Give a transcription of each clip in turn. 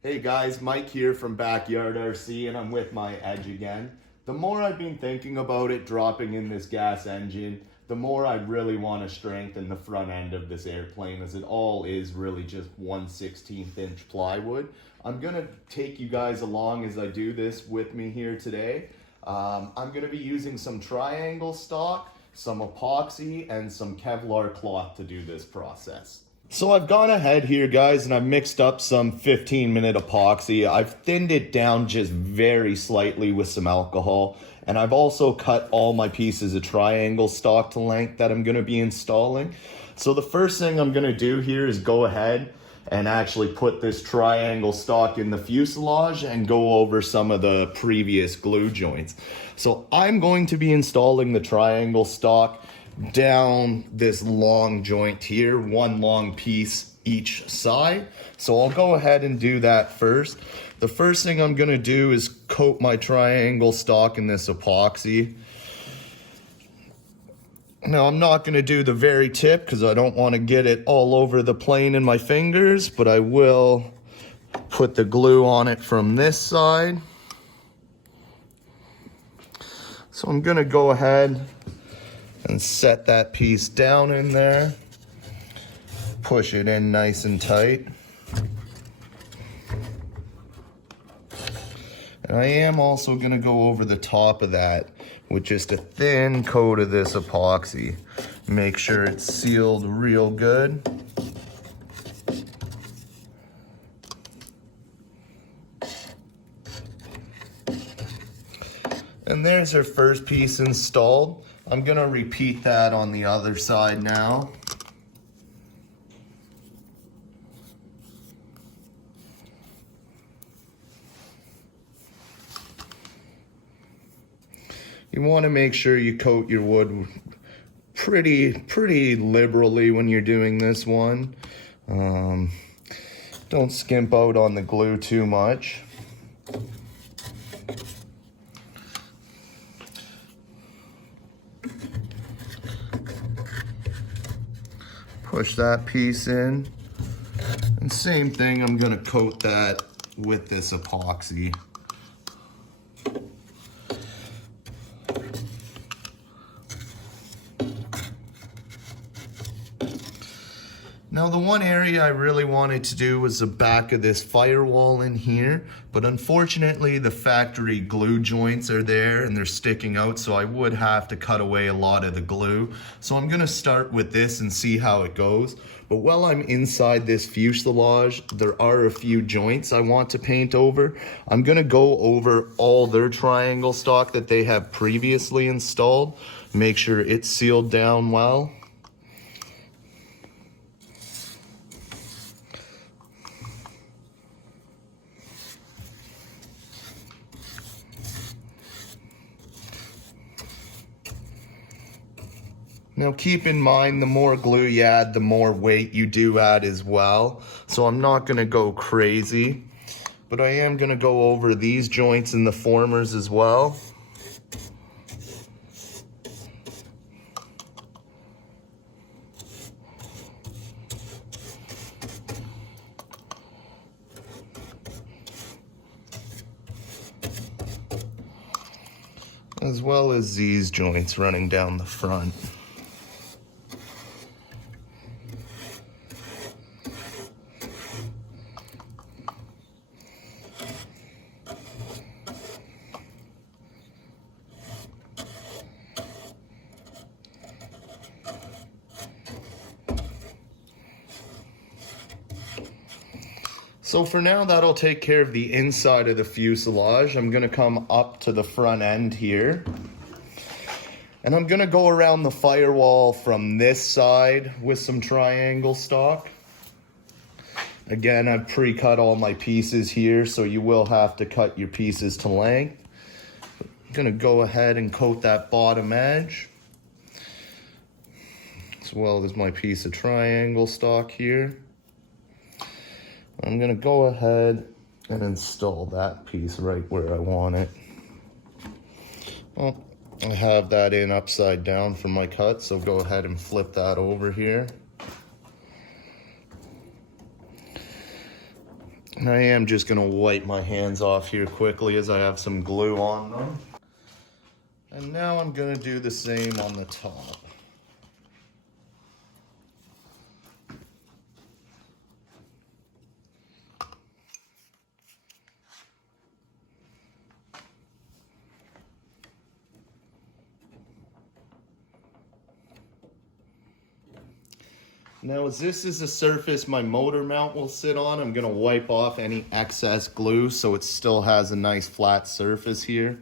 Hey guys, Mike here from Backyard RC, and I'm with my Edge again. The more I've been thinking about it dropping in this gas engine, the more I really want to strengthen the front end of this airplane, as it all is really just 1/16 inch plywood. I'm going to take you guys along as I do this with me here today. I'm going to be using some triangle stock, some epoxy, and some Kevlar cloth to do this process. So I've gone ahead here, guys, and I've mixed up some 15-minute epoxy. I've thinned it down just very slightly with some alcohol. And I've also cut all my pieces of triangle stock to length that I'm going to be installing. So the first thing I'm going to do here is go ahead and actually put this triangle stock in the fuselage and go over some of the previous glue joints. So I'm going to be installing the triangle stock down this long joint here, one long piece each side. So I'll go ahead and do that first. The first thing I'm going to do is coat my triangle stock in this epoxy. Now I'm not going to do the very tip because I don't want to get it all over the plane in my fingers, but I will put the glue on it from this side. So I'm going to go ahead and set that piece down in there, push it in nice and tight. And I am also going to go over the top of that with just a thin coat of this epoxy. Make sure it's sealed real good. And there's our first piece installed. I'm going to repeat that on the other side now. You want to make sure you coat your wood pretty liberally when you're doing this one. Don't skimp out on the glue too much. Push that piece in, and same thing, I'm going to coat that with this epoxy. Now the one area I really wanted to do was the back of this firewall in here, but unfortunately the factory glue joints are there and they're sticking out, so I would have to cut away a lot of the glue. So I'm going to start with this and see how it goes. But while I'm inside this fuselage, there are a few joints I want to paint over. I'm going to go over all their triangle stock that they have previously installed, make sure it's sealed down well. Now keep in mind, the more glue you add, the more weight you do add as well. So I'm not going to go crazy, but I am going to go over these joints in the formers as well. As well as these joints running down the front. So for now, that'll take care of the inside of the fuselage. I'm going to come up to the front end here. And I'm going to go around the firewall from this side with some triangle stock. Again, I've pre-cut all my pieces here, so you will have to cut your pieces to length. I'm going to go ahead and coat that bottom edge, as well as my piece of triangle stock here. I'm going to go ahead and install that piece right where I want it. Well, I have that in upside down for my cut, so go ahead and flip that over here. I am just gonna wipe my hands off here quickly as I have some glue on them. And now I'm gonna do the same on the top. Now, as this is a surface my motor mount will sit on, I'm gonna wipe off any excess glue so it still has a nice flat surface here.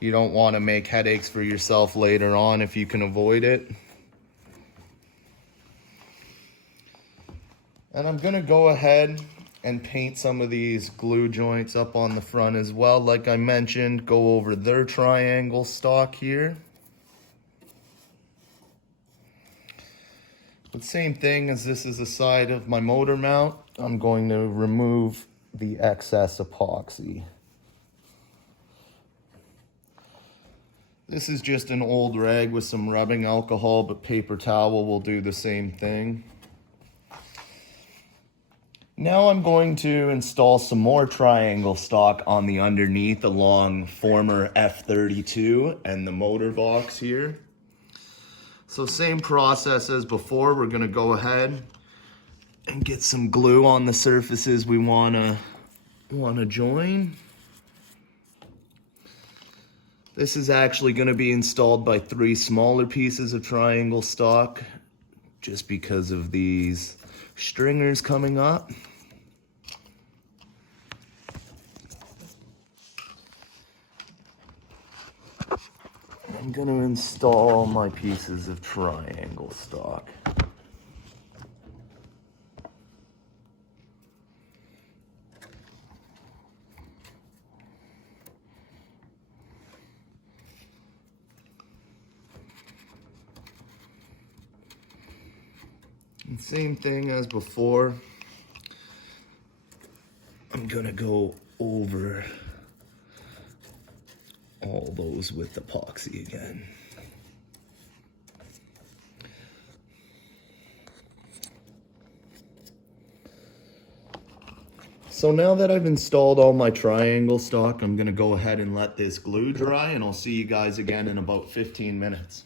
You don't want to make headaches for yourself later on if you can avoid it. And I'm gonna go ahead and paint some of these glue joints up on the front as well. Like I mentioned, go over their triangle stock here. But same thing, as this is the side of my motor mount, I'm going to remove the excess epoxy. This is just an old rag with some rubbing alcohol, but paper towel will do the same thing. Now I'm going to install some more triangle stock on the underneath along former F32 and the motor box here. So same process as before, we're gonna go ahead and get some glue on the surfaces we wanna join. This is actually gonna be installed by 3 smaller pieces of triangle stock just because of these stringers coming up. I'm gonna install my pieces of triangle stock. And same thing as before, I'm gonna go over all those with epoxy again. So now that I've installed all my triangle stock, I'm gonna go ahead and let this glue dry, and I'll see you guys again in about 15 minutes.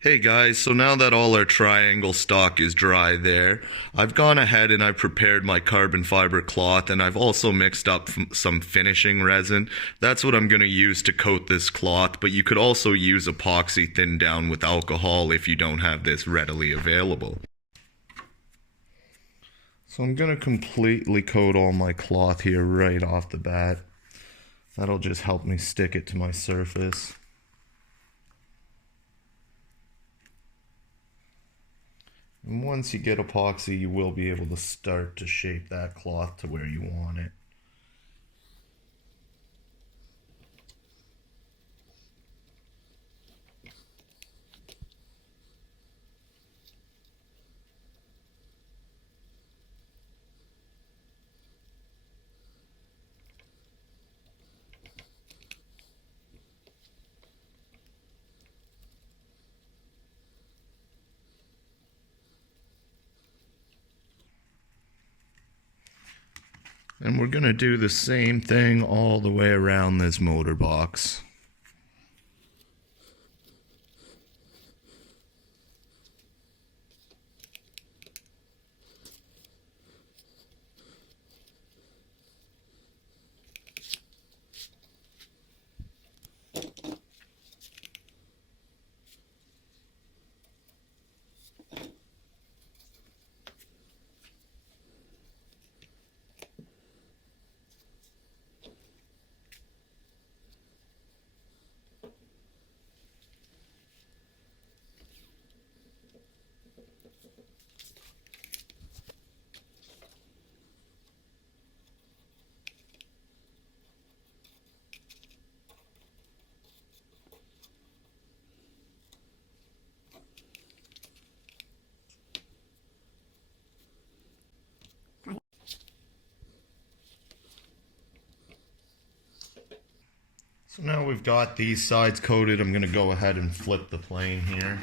Hey guys, so now that all our triangle stock is dry there, I've gone ahead and I've prepared my carbon fiber cloth, and I've also mixed up some finishing resin. That's what I'm going to use to coat this cloth, but you could also use epoxy thinned down with alcohol if you don't have this readily available. So I'm going to completely coat all my cloth here right off the bat. That'll just help me stick it to my surface. And once you get epoxy, you will be able to start to shape that cloth to where you want it. And we're going to do the same thing all the way around this motor box. So now we've got these sides coated, I'm going to go ahead and flip the plane here.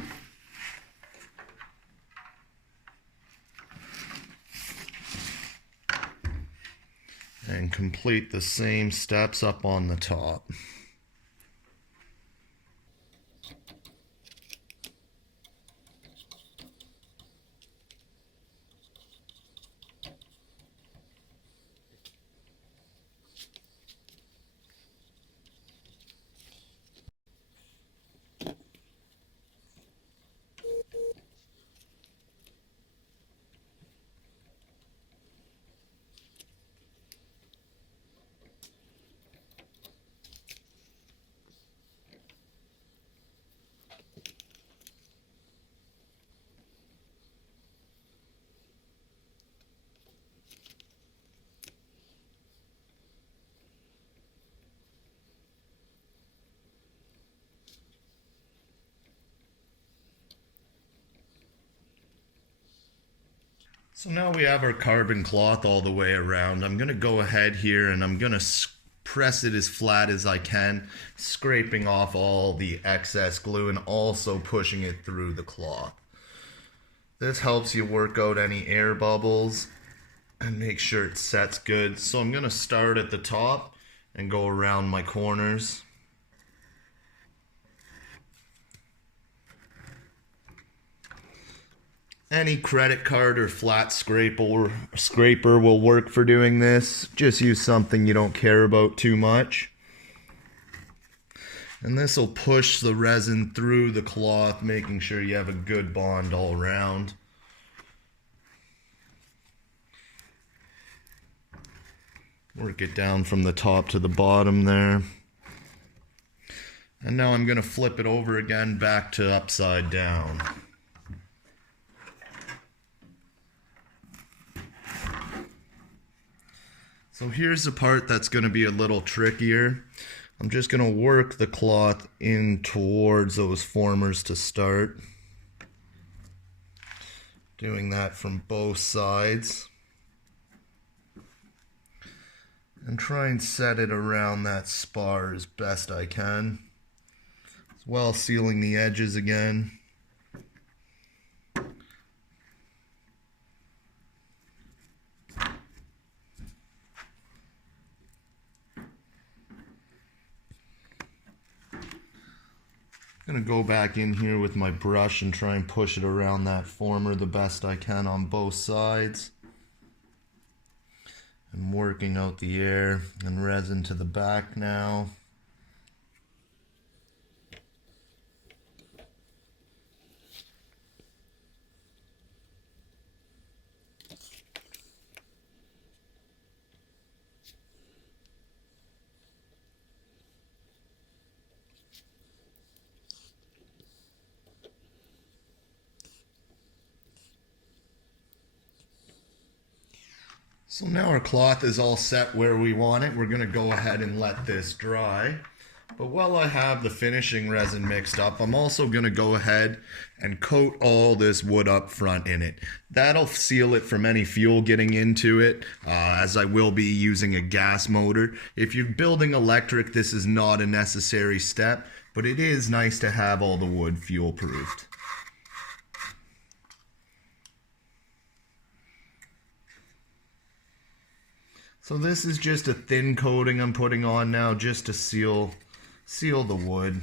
and complete the same steps up on the top. So now we have our carbon cloth all the way around. I'm going to go ahead here and I'm going to press it as flat as I can, scraping off all the excess glue and also pushing it through the cloth. This helps you work out any air bubbles and make sure it sets good. So I'm going to start at the top and go around my corners. Any credit card or flat scraper will work for doing this. Just use something you don't care about too much. And this will push the resin through the cloth, making sure you have a good bond all around. Work it down from the top to the bottom there. And now I'm going to flip it over again back to upside down. So here's the part that's going to be a little trickier. I'm just going to work the cloth in towards those formers to start. Doing that from both sides. And try and set it around that spar as best I can. As well, sealing the edges again. I'm going to go back in here with my brush and try and push it around that former the best I can on both sides. And working out the air and resin to the back now. So now our cloth is all set where we want it. We're going to go ahead and let this dry. But while I have the finishing resin mixed up, I'm also going to go ahead and coat all this wood up front in it. That'll seal it from any fuel getting into it, as I will be using a gas motor. If you're building electric, this is not a necessary step, but it is nice to have all the wood fuel proofed. So this is just a thin coating I'm putting on now just to seal the wood.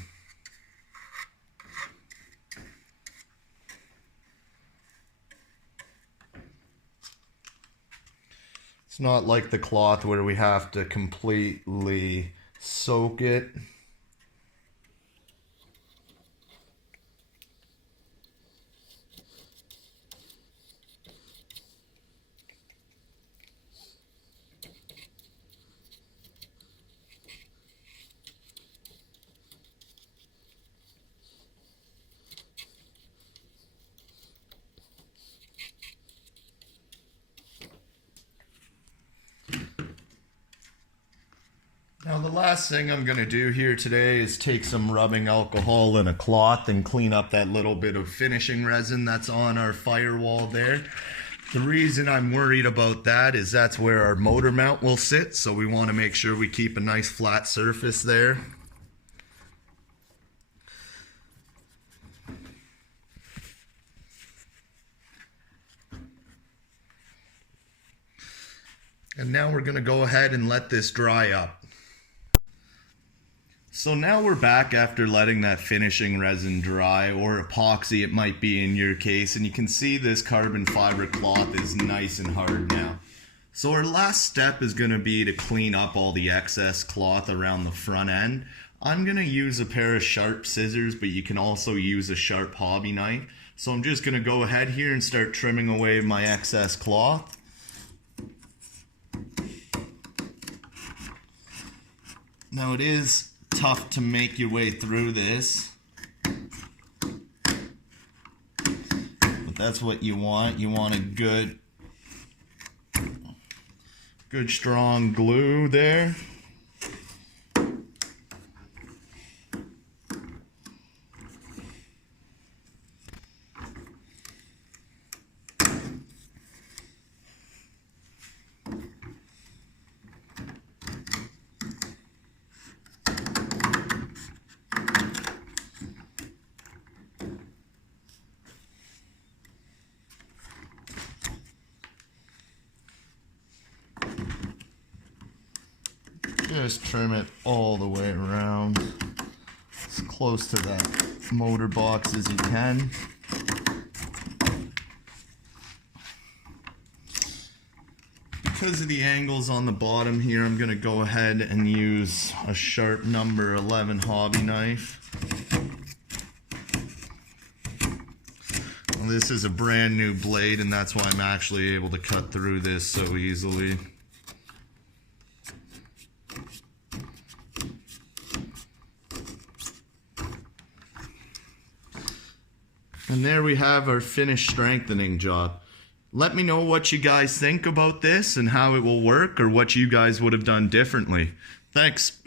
It's not like the cloth where we have to completely soak it. Now the last thing I'm going to do here today is take some rubbing alcohol in a cloth and clean up that little bit of finishing resin that's on our firewall there. The reason I'm worried about that is that's where our motor mount will sit, so we want to make sure we keep a nice flat surface there. And now we're going to go ahead and let this dry up. So now we're back after letting that finishing resin dry, or epoxy it might be in your case, and you can see this carbon fiber cloth is nice and hard now. So our last step is going to be to clean up all the excess cloth around the front end. I'm going to use a pair of sharp scissors, but you can also use a sharp hobby knife. So I'm just going to go ahead here and start trimming away my excess cloth. Now it is tough to make your way through this, but that's what you want. You want a good strong glue there. Just trim it all the way around, as close to that motor box as you can. Because of the angles on the bottom here, I'm going to go ahead and use a sharp number 11 hobby knife. Well, this is a brand new blade, and that's why I'm actually able to cut through this so easily. And there we have our finished strengthening job. Let me know what you guys think about this and how it will work, or what you guys would have done differently. Thanks.